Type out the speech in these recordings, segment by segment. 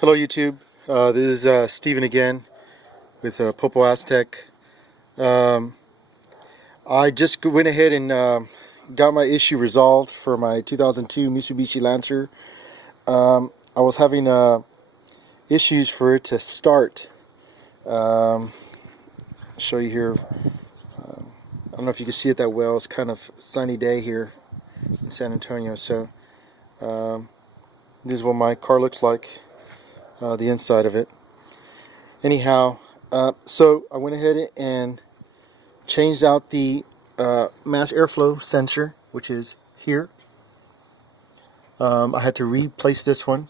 Hello YouTube, this is Steven again with Popo Aztec. Um, I just went ahead and got my issue resolved for my 2002 Mitsubishi Lancer. I was having issues for it to start. I'll show you here. I don't know if you can see it that well. It's kind of sunny day here in San Antonio, so this is what my car looks like, the inside of it. Anyhow, so I went ahead and changed out the mass airflow sensor, which is here. I had to replace this one.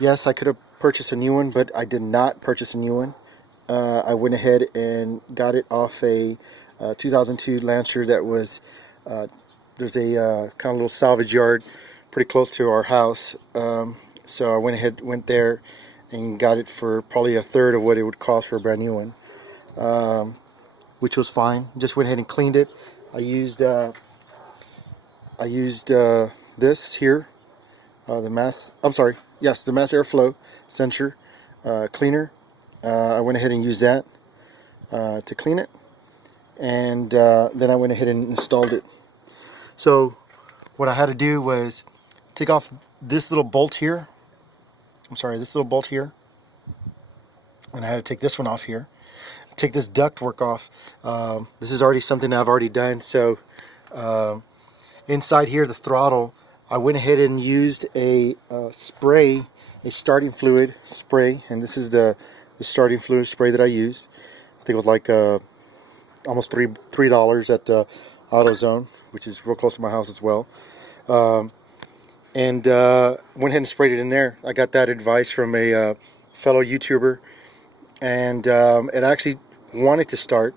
Yes, I could have purchased a new one, but I did not purchase a new one. I went ahead and got it off a 2002 Lancer that was, there's a kind of little salvage yard pretty close to our house. So I went there and got it for probably a third of what it would cost for a brand new one, which was fine. Just went ahead and cleaned it. I used this here, the mass airflow sensor cleaner. I went ahead and used that to clean it, and then I went ahead and installed it. So what I had to do was take off this little bolt here. This little bolt here, and I had to take this one off here. Take this ductwork off. This is already something I've already done. So inside here, the throttle, I went ahead and used a spray, a starting fluid spray, and this is the starting fluid spray that I used. I think it was like almost $3 at AutoZone, which is real close to my house as well. And went ahead and sprayed it in there. I got that advice from a fellow YouTuber, and it actually wanted to start,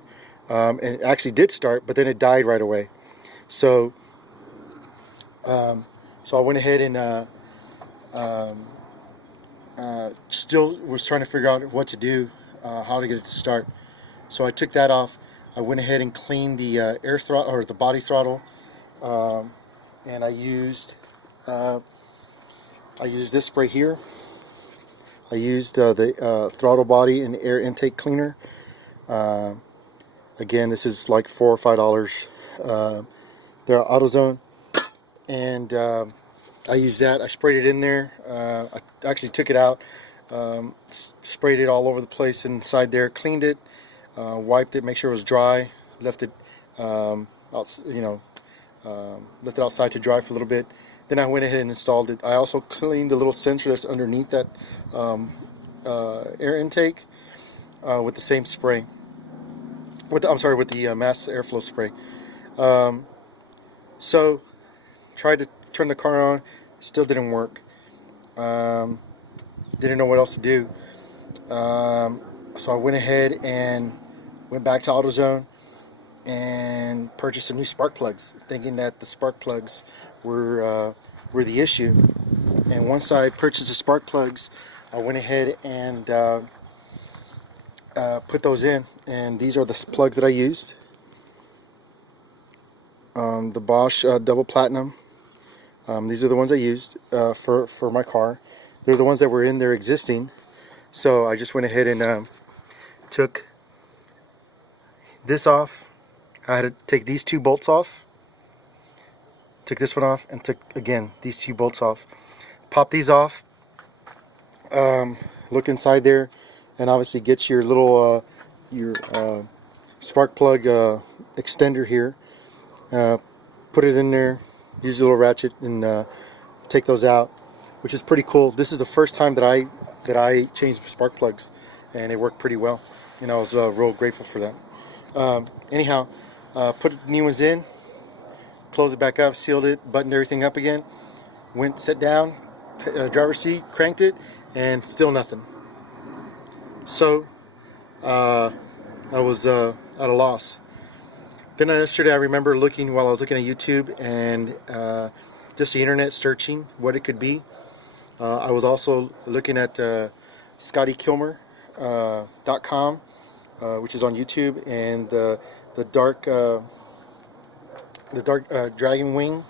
and it actually did start, but then it died right away. So so I went ahead and still was trying to figure out what to do, how to get it to start. So I took that off. I went ahead and cleaned the air throttle, or the body throttle, and I used this spray here. I used the throttle body and air intake cleaner. Again, this is like $4 or $5. They're AutoZone, and I used that. I sprayed it in there. I actually took it out, sprayed it all over the place inside there, cleaned it, wiped it, make sure it was dry, left it left it outside to dry for a little bit. Then I went ahead and installed it. I also cleaned the little sensor that's underneath that air intake with the same spray. With the mass airflow spray. So tried to turn the car on, still didn't work. Didn't know what else to do. So I went ahead and went back to AutoZone and purchased some new spark plugs, thinking that the spark plugs were the issue. And once I purchased the spark plugs, I went ahead and put those in, and these are the plugs that I used. The Bosch Double Platinum. These are the ones I used for my car. They're the ones that were in there existing. So I just went ahead and took this off. I had to take these two bolts off. Took this one off and took, again, these two bolts off. Pop these off. Look inside there, and obviously get your little spark plug extender here. Put it in there. Use a little ratchet and take those out, which is pretty cool. This is the first time that I changed spark plugs, and it worked pretty well. And I was real grateful for that. Anyhow, put new ones in. Closed it back up, sealed it, buttoned everything up again, went, sat down, driver's seat, cranked it, and still nothing. So I was at a loss. Then yesterday I remember looking, while I was looking at YouTube and just the internet, searching what it could be. I was also looking at ScottyKilmer.com, which is on YouTube, and the dark Dragon Wing.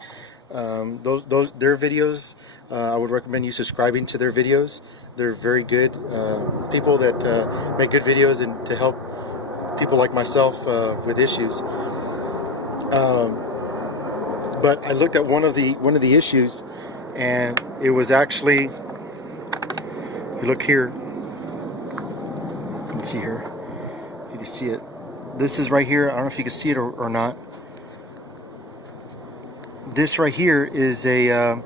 Their videos I would recommend you subscribing to their videos. They're very good people that make good videos and to help people like myself with issues. But I looked at one of the issues, and it was actually, if you look here, you can see here, if you can see it, this is right here. I don't know if you can see it or not. This right here is a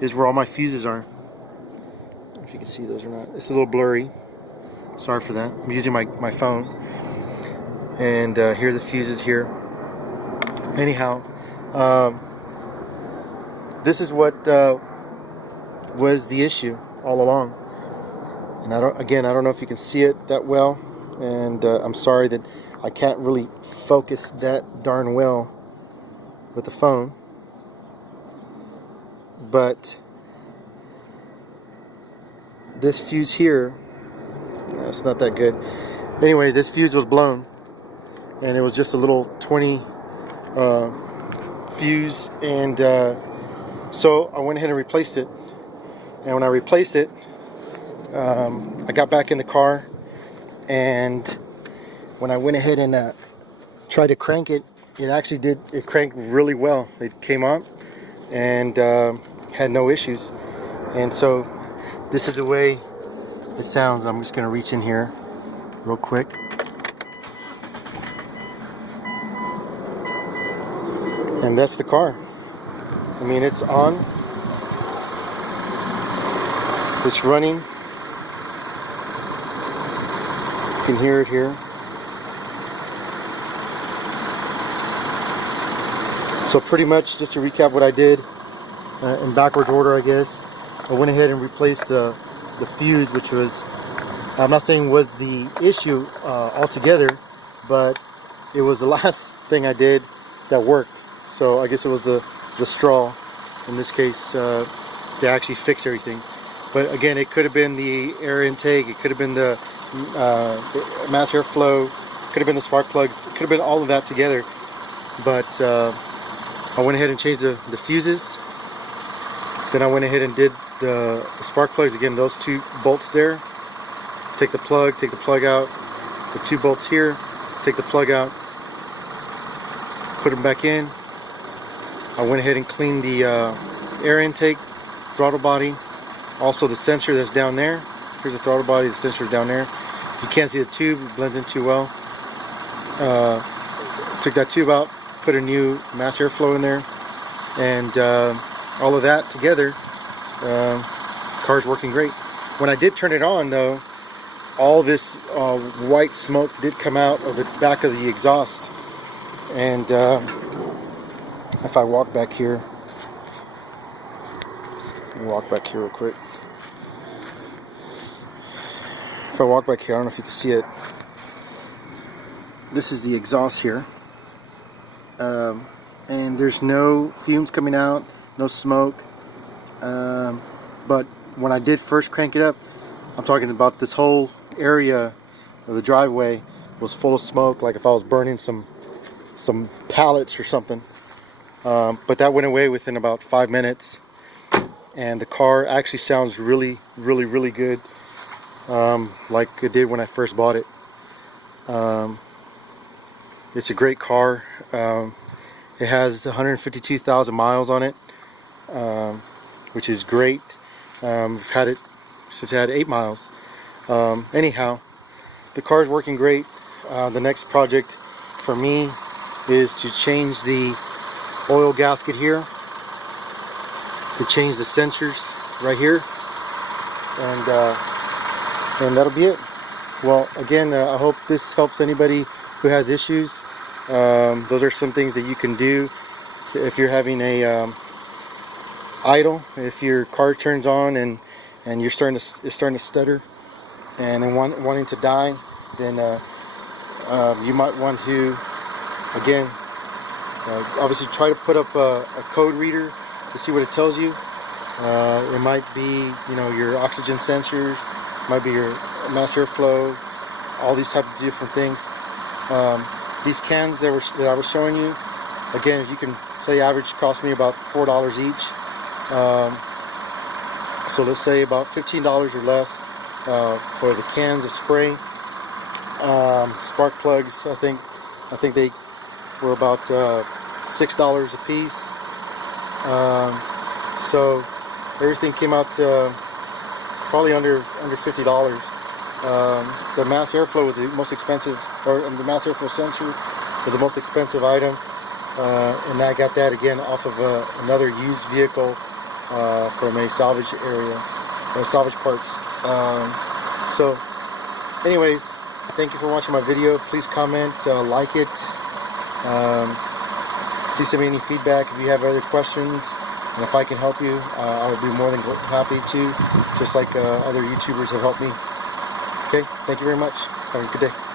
is where all my fuses are. I don't know if you can see those or not. It's a little blurry. Sorry for that. I'm using my phone. And here are the fuses here. Anyhow, this is what was the issue all along. And I don't know if you can see it that well. And I'm sorry that I can't really focus that darn well with the phone. But this fuse here, it's not that good. Anyways, this fuse was blown, and it was just a little 20 fuse, and so I went ahead and replaced it. And when I replaced it, I got back in the car, and when I went ahead and tried to crank it, it cranked really well. It came up and had no issues. And so this is the way it sounds. I'm just gonna reach in here real quick. And that's the car. I mean, it's on, it's running. You can hear it here. So pretty much, just to recap what I did in backwards order, I guess, I went ahead and replaced the fuse, which was, I'm not saying was the issue altogether, but it was the last thing I did that worked. So I guess it was the straw in this case to actually fix everything. But again, it could have been the air intake, it could have been the mass airflow, could have been the spark plugs, it could have been all of that together. But I went ahead and changed the fuses. Then I went ahead and did the spark plugs. Again, those two bolts there. Take the plug out. The two bolts here, take the plug out, put them back in. I went ahead and cleaned the air intake, throttle body, also the sensor that's down there. Here's the throttle body, the sensor is down there. You can't see the tube, it blends in too well. Took that tube out, put a new mass airflow in there, and all of that together, car's working great. When I did turn it on though, all this white smoke did come out of the back of the exhaust. And if I walk back here, real quick. If I walk back here, I don't know if you can see it. This is the exhaust here. And there's no fumes coming out, no smoke. But when I did first crank it up, I'm talking about this whole area of the driveway was full of smoke, like if I was burning some pallets or something. But that went away within about 5 minutes, and the car actually sounds really good, like it did when I first bought it. It's a great car. It has 152,000 miles on it, which is great. I've had it since it had 8 miles. Anyhow, the car is working great. The next project for me is to change the oil gasket here, to change the sensors right here, and that'll be it. Well, again, I hope this helps anybody who has issues. Those are some things that you can do if you're having a idle. If your car turns on and you're starting to stutter and then wanting to die, then you might want to, again, obviously try to put up a code reader to see what it tells you. It might be, your oxygen sensors, might be your mass airflow, all these types of different things. These cans that I was showing you, again, if you can say average cost me about $4 each. So let's say about $15 or less for the cans of spray. Spark plugs, I think they were about $6 a piece. So everything came out probably under $50. The mass airflow was the most expensive, or the mass airflow sensor was the most expensive item, and I got that again off of another used vehicle from a salvage area, or salvage parts. So anyways, thank you for watching my video. Please comment, like it. Please send me any feedback if you have other questions, and if I can help you, I would be more than happy to, just like other YouTubers have helped me. Okay, thank you very much. Have a good day.